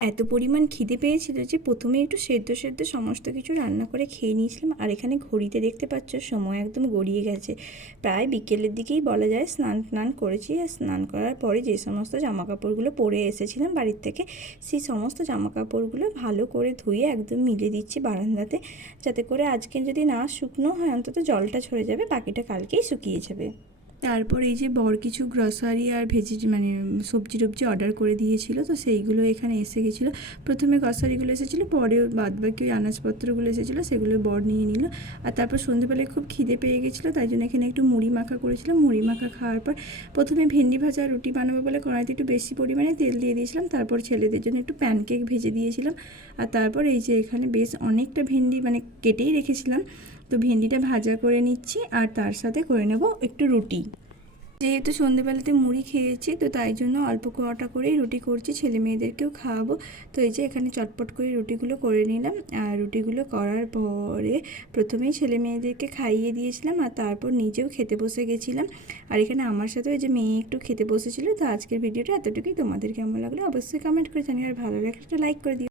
এত পরিমাণ খিদে পেয়েছিল যে প্রথমে একটু সেদ্ধ সেদ্ধ সমস্ত কিছু রান্না করে খেয়ে নিয়েছিলাম। আর এখানে ঘড়িতে দেখতে পাচ্ছ সময় একদম গড়িয়ে গেছে, প্রায় বিকেলের দিকেই বলা যায়। স্নান করেছি, আর স্নান করার পরে যে সমস্ত জামাকাপড়গুলো পরে এসেছিলাম বাড়ির থেকে, সেই সমস্ত জামাকাপড়গুলো ভালো করে ধুয়ে একদম মিলে দিচ্ছি বারান্দাতে, যাতে করে আজকে যদি না শুকনো হয় অন্তত জলটা ঝরে যাবে, বাকিটা কালকেই শুকিয়ে যাবে। তারপর এই যে বর কিছু গ্রসারি আর সবজি টবজি অর্ডার করে দিয়েছিল, তো সেইগুলো এখানে এসে গেছিলো। প্রথমে গ্রসারিগুলো এসেছিলো, পরে বাদবাকি ওই আনাজপত্রগুলো এসেছিলো, সেগুলো বর নিয়ে নিল। আর তারপর সন্ধ্যেবেলায় খুব খিদে পেয়ে গেছিলো, তাই জন্য এখানে একটু মুড়ি মাখা করেছিলাম। মুড়ি মাখা খাওয়ার পর প্রথমে ভেন্ডি ভাজা রুটি বানাবো বলে কড়াইতে একটু বেশি পরিমাণে তেল দিয়ে দিয়েছিলাম। তারপর ছেলেদের জন্য একটু প্যানকেক ভেজে দিয়েছিলাম। আর তারপর এই যে এখানে বেশ অনেকটা ভেন্ডি কেটেই রেখেছিলাম, তো ভেন্ডিটা ভাজা করে নিচ্ছি, আর তার সাথে করে নেব একটু রুটি। যেহেতু সন্ধ্যেবেলাতে মুড়ি খেয়েছি, তো তাই জন্য অল্প কটা করেই রুটি করছি, ছেলে মেয়েদেরকেও খাওয়াবো। তো এই যে এখানে চটপট করে রুটিগুলো করে নিলাম। আর রুটিগুলো করার পরে প্রথমেই ছেলে মেয়েদেরকে খাইয়ে দিয়েছিলাম, আর তারপর নিজেও খেতে বসে গেছিলাম। আর এখানে আমার সাথে ওই যে মেয়ে একটু খেতে বসেছিল। তো আজকের ভিডিওটা এতটুকুই। তোমাদের কেমন লাগলো অবশ্যই কমেন্ট করে জানিও, আর ভালো লাগলে একটা লাইক করে দিও।